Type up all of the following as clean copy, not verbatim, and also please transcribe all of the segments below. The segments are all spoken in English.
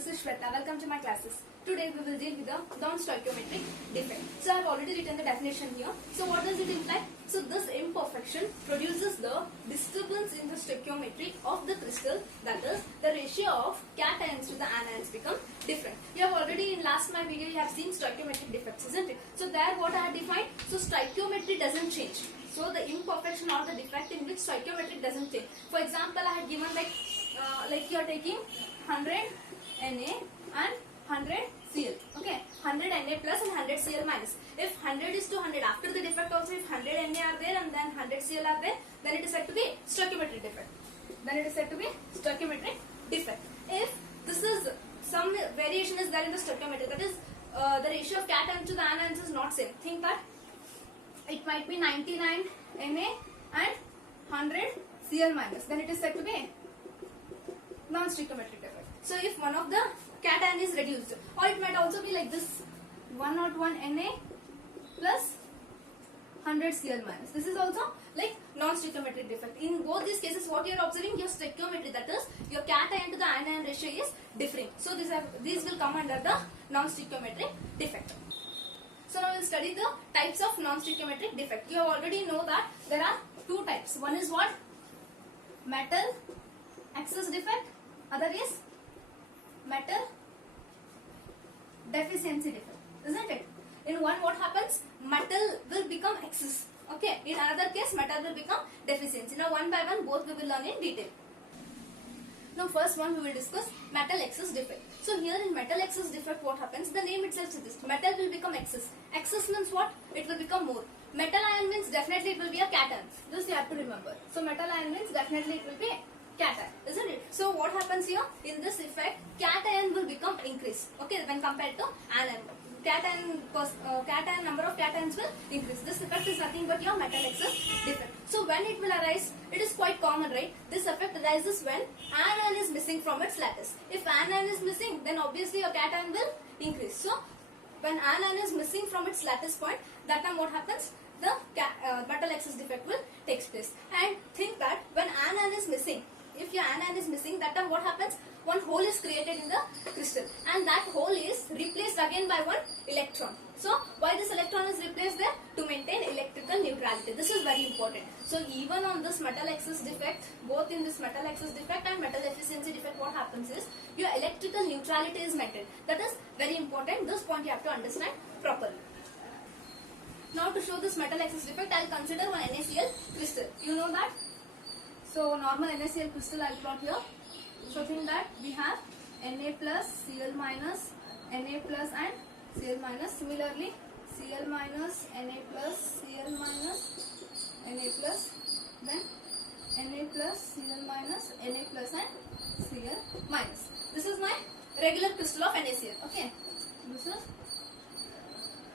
this is Shweta. Welcome to my classes. Today we will deal with the non-stoichiometric defect. So I have already written the definition here. So what does it imply? So this imperfection produces the disturbance in the stoichiometry of the crystal, that is the ratio of cations to the anions become different. You have already in last my video you have seen stoichiometric defects, isn't it? So there what I have defined, so stoichiometry doesn't change. So the imperfection or the defect in which stoichiometry doesn't change. For example, I had given like you are taking 100 Na and 100 Cl. Okay, 100 Na plus and 100 Cl minus. If 100 is to 100 after the defect also, if 100 Na are there and then 100 Cl are there, then it is said to be stoichiometric defect. Then it is said to be stoichiometric defect. If this is some variation is there in the stoichiometry, that is the ratio of cation to the anions is not same. Think that it might be 99 Na and 100 Cl minus. Then it is said to be non-stoichiometric defect. So if one of the cation is reduced, or it might also be like this 101 Na plus 100 Cl minus. This is also like non-stoichiometric defect. In both these cases, what you are observing, your stoichiometry, that is your cation to the anion ratio is differing. So these will come under the non-stoichiometric defect. So now we will study the types of non-stoichiometric defect. You already know that there are two types. One is what? Metal excess defect. Other is metal deficiency defect, isn't it? In one, what happens? Metal will become excess. Okay. In another case, metal will become deficiency. Now one by one, both we will learn in detail. Now first one we will discuss metal excess defect. So here in metal excess defect, what happens? The name itself suggests metal will become excess. Excess means what? It will become more. Metal ion means definitely it will be a cation. This you have to remember. So metal ion means definitely it will be cation, isn't it? So what happens here? In this effect, cation will become increased. Okay, when compared to anion. Cation number of cations will increase. This effect is nothing but your metal excess defect. So when it will arise, it is quite common, right? This effect arises when anion is missing from its lattice. If anion is missing, then obviously your cation will increase. So when anion is missing from its lattice point, that time what happens? The metal excess defect will take place. And think that when anion is missing, if your anion is missing, that time what happens? One hole is created in the crystal, and that hole is replaced again by one electron. So why this electron is replaced there? To maintain electrical neutrality. This is very important. So even on this metal excess defect, both in this metal excess defect and metal deficiency defect, what happens is your electrical neutrality is maintained. That is very important. This point you have to understand properly. Now to show this metal excess defect, I will consider one NaCl crystal. You know that? So normal NaCl crystal I will plot here. So think that we have Na plus, Cl minus, Na plus and Cl minus. Similarly, Cl minus, Na plus, Cl minus, Na plus, then Na plus, Cl minus, Na plus and Cl minus. This is my regular crystal of NaCl. Okay, this is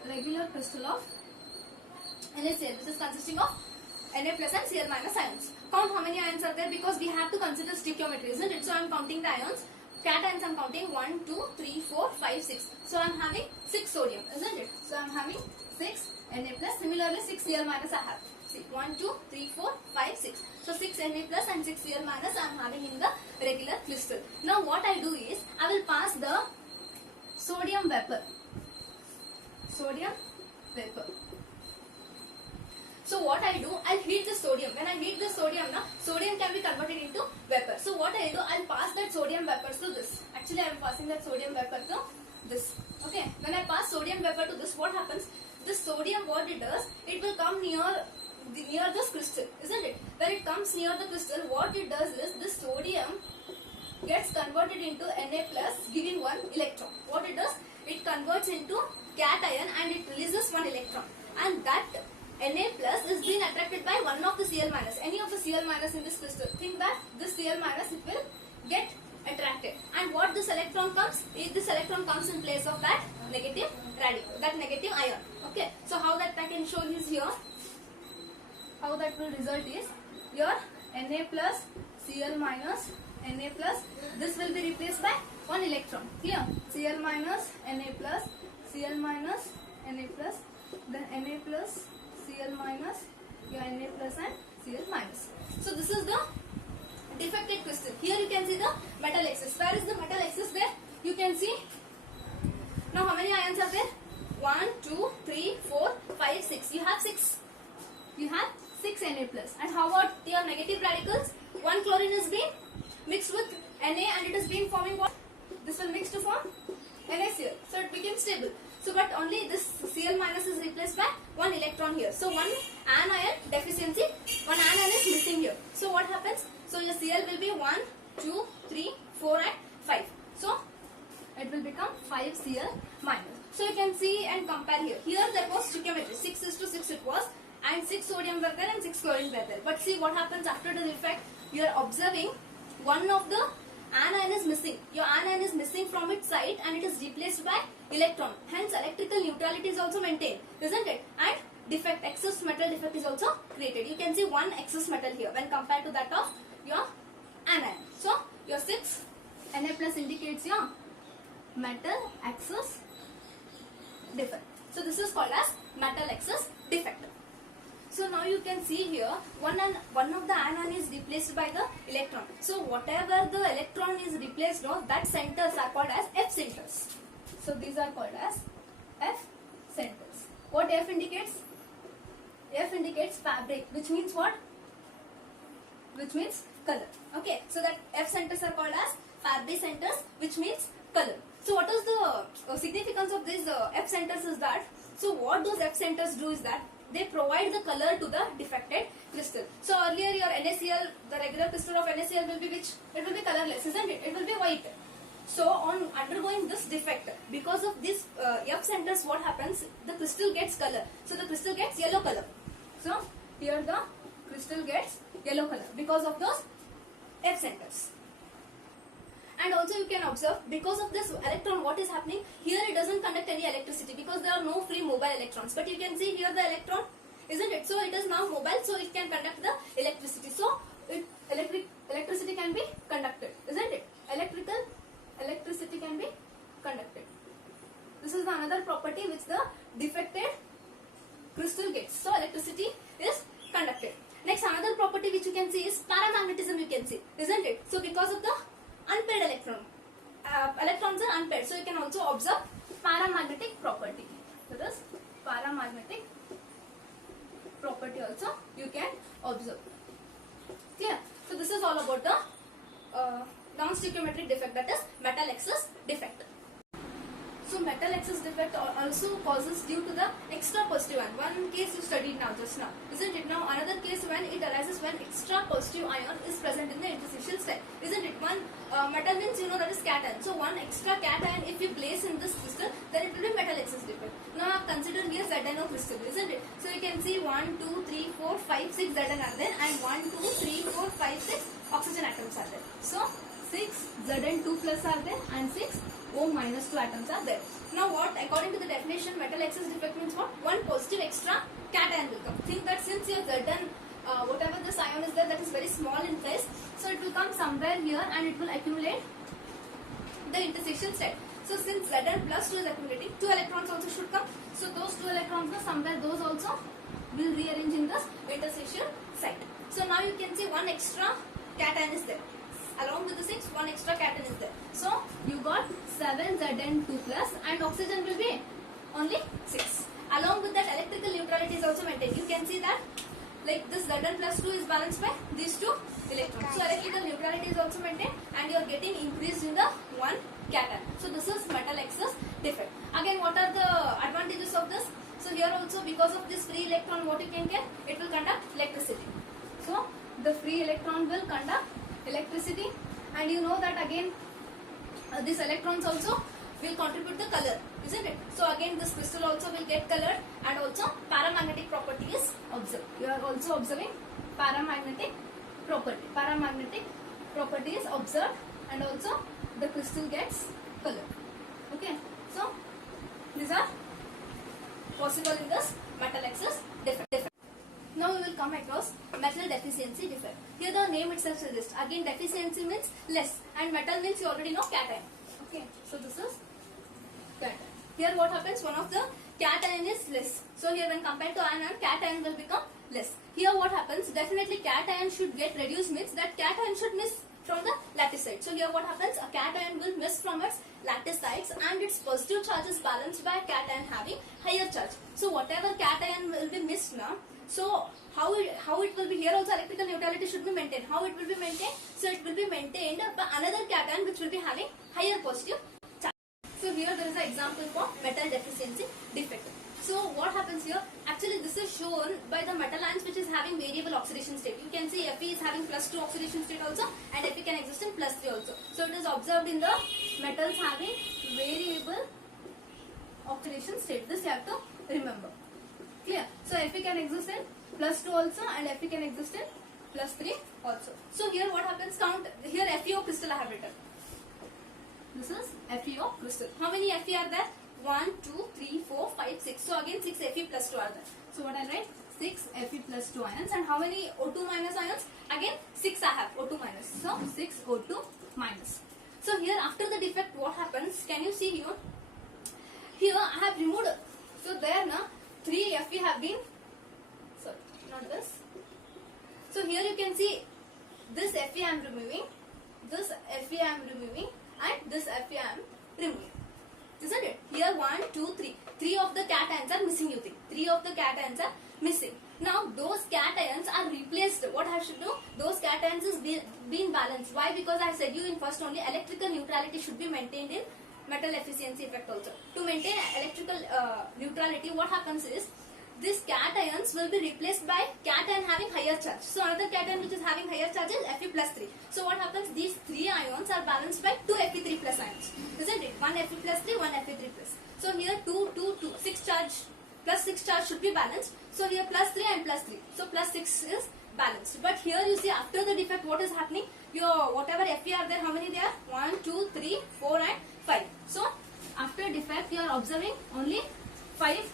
regular crystal of NaCl, which is consisting of Na plus and Cl minus ions. Count how many ions are there, because we have to consider stoichiometry, isn't it? So I am counting the ions. Cations I am counting 1, 2, 3, 4, 5, 6. So I am having 6 sodium, isn't it? So I am having 6 Na plus. Similarly 6 Cl minus I have. See, 1, 2, 3, 4, 5, 6. So 6 Na plus and 6 Cl minus I am having in the regular crystal. Now what I do is, I will pass the sodium vapor. Sodium vapor. So what I do, I'll heat the sodium. When I heat the sodium, now sodium can be converted into vapor. So what I do, I'll pass that sodium vapor to this. Actually, I am passing that sodium vapor to this. Okay. When I pass sodium vapor to this, what happens? This sodium, what it does, it will come near this crystal, isn't it? When it comes near the crystal, what it does is this sodium gets converted into Na plus, giving one electron. What it does, it converts into cation and it releases one electron. And that Na plus is being attracted by one of the Cl minus. Any of the Cl minus in this crystal. Think that this Cl minus, it will get attracted. And what this electron comes? If this electron comes in place of that negative radical, that negative ion. Okay. So how that I can show is here. How that will result is your Na plus, Cl minus, Na plus. This will be replaced by one electron. Here, Cl minus, Na plus, Cl minus, Na plus, then Na plus, Cl minus, your Na plus and Cl minus. So this is the defected crystal. Here you can see the metal excess. Where is the metal excess there? you can see now how many ions are there? 1, 2, 3, 4, 5, 6. You have 6. You have 6 Na plus. And how about your negative radicals? One chlorine is being mixed with Na and it is being forming what? This will mix to form NaCl. So it became stable. So but only this Cl minus is replaced by one electron here. So one anion deficiency, one anion is missing here. So what happens? So your Cl will be 1, 2, 3, 4 and 5. So it will become 5Cl minus. So you can see and compare here. Here there was stoichiometry, 6:6 it was, and 6 sodium were there and 6 chlorine were there. But see what happens after the effect. You are observing one of the anion is missing. Your anion is missing from its site and it is replaced by electron. Hence electrical neutrality is also maintained, isn't it? And defect, excess metal defect is also created. You can see one excess metal here when compared to that of your anion. So your 6 Na plus indicates your metal excess defect. So this is called as metal excess defect. So now you can see here one of the anion is replaced by the electron. So whatever the electron is replaced on, that centers are called as F centers. So these are called as F centers. What F indicates? F indicates fabric, which means what? Which means color. Okay, so that F centers are called as Faraday centers, which means color. So what is the significance of these F centers is that, so what those F centers do is that they provide the color to the defected crystal. So earlier your NaCl, the regular crystal of NaCl will be which? It will be colorless, isn't it? It will be white. So on undergoing this defect, because of this F centers, what happens? The crystal gets color. So the crystal gets yellow color. So here the crystal gets yellow color because of those F centers. And also you can observe, because of this electron, what is happening? Here it doesn't conduct any electricity because there are no free mobile electrons. But you can see here the electron, isn't it? So it is now mobile, so it can conduct the electricity. So electricity can be conducted, isn't it? Electricity can be conducted. This is the another property which the defected crystal gets. So electricity is conducted. Next, another property which you can see is paramagnetism, you can see, isn't it? So because of the unpaired electron, electrons are unpaired, so you can also observe paramagnetic property. So this paramagnetic property also you can observe. Clear? So this is all about the non-stoichiometric defect, that is metal excess defect. So metal excess defect also causes due to the extra positive ion. One case you studied now, just now, isn't it? Now another case when it arises when extra positive ion is present in the interstitial state, isn't it? One metal means you know that is cation. So one extra cation if you place in this crystal, then it will be metal excess defect. Now consider here ZnO crystal, isn't it? So you can see 1, 2, 3, 4, 5, 6 Zn are there, and 1, 2, 3, 4, 5, 6 oxygen atoms are there. So 6 Zn2 plus are there and 6 O minus 2 atoms are there. Now what, according to the definition, metal excess defect means what? One positive extra cation will come. Think that since your Zn, whatever this ion is there, that is very small in size, so it will come somewhere here and it will accumulate the interstitial state. So since Zn plus 2 is accumulating, 2 electrons also should come. So those 2 electrons are somewhere, those also will rearrange in this interstitial site. So now you can see one extra cation is there. Along with the 6, one extra cation is there. So you got 7 Zn2 plus and oxygen will be only 6. Along with that, electrical neutrality is also maintained. You can see that like this Zn plus 2 is balanced by these 2 electrons. So electrical neutrality is also maintained and you are getting increased in the one cation. So this is metal excess defect. Again, what are the advantages of this? So here also, because of this free electron, what you can get? It will conduct electricity. So the free electron will conduct electricity, and you know that again these electrons also will contribute the color, isn't it? So again this crystal also will get colored, and also paramagnetic property is observed. You are also observing paramagnetic property. Paramagnetic property is observed and also the crystal gets colored. Okay, so these are possible in this metal excess defect. Now we will come across metal deficiency defect. Here the name itself suggests. Again, deficiency means less, and metal means you already know cation. Okay, so this is cation. Here what happens? One of the cation is less. So here when compared to anion, cation will become less. Here what happens? Definitely cation should get reduced, means that cation should miss from the lattice side. So here what happens? A cation will miss from its lattice sides and its positive charge is balanced by a cation having higher charge. So whatever cation will be missed now, so how it will be here also electrical neutrality should be maintained. How it will be maintained? So it will be maintained by another cation which will be having higher positive charge. So here there is an example for metal deficiency defect. So what happens here? Actually this is shown by the metal ions which is having variable oxidation state. You can see Fe is having +2 oxidation state also and Fe can exist in +3 also. So it is observed in the metals having variable oxidation state. This you have to remember. Clear? So Fe can exist in +2 also and Fe can exist in +3 also. So here what happens? Count here FeO crystal I have written. This is FeO crystal. How many Fe are there? 1, 2, 3, 4, 5, 6. So again 6 Fe plus 2 are there. So what I write? 6 Fe plus 2 ions. And how many O2 minus ions? Again 6 I have O2 minus. So 6 O2 minus. So here after the defect what happens? Can you see here? Here I have removed. So there now 3 Fe have been. Sorry, not this. So here you can see this Fe I am removing. This Fe I am removing. And this Fe I am removing. Isn't it? Here 1, 2, 3. 3 of the cations are missing, you think. 3 of the cations are missing. Now those cations are replaced. What I should do? Those cations is being balanced. Why? Because I said you in first only electrical neutrality should be maintained in metal efficiency effect also. To maintain electrical neutrality, what happens is these cations will be replaced by cation having higher charge. So another cation which is having higher charge is Fe plus 3. So what happens? These 3 ions are balanced by 2 Fe3 plus ions. Isn't it? 1 Fe plus 3, 1 Fe3 plus. So here 2, 2, 2. 6 charge plus 6 charge should be balanced. So here plus 3 and plus 3. So plus 6 is balanced. But here you see after the defect what is happening? Your whatever Fe are there, how many there? 1, 2, 3, 4 and 5. So after defect you are observing only 5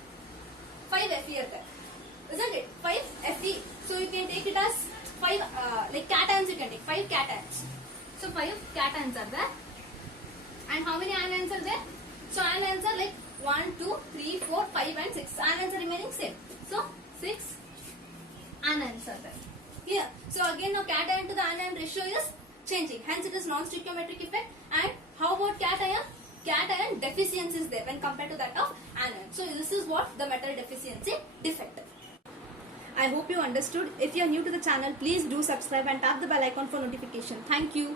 Fe are there, isn't it? 5 Fe. So you can take it as 5 like cations. You can take 5 cations. So 5 cations are there. And how many anions are there? So anions are like 1, 2, 3, 4, 5 and 6. Anions are remaining same. So 6 anions are there. Here. So again now cation to the anion ratio is changing. Hence it is non-stoichiometric effect. And how about cation? Cation deficiency is there when compared to that of anion. So this is what the metal deficiency defect. I hope you understood. If you are new to the channel, please do subscribe and tap the bell icon for notification. Thank you.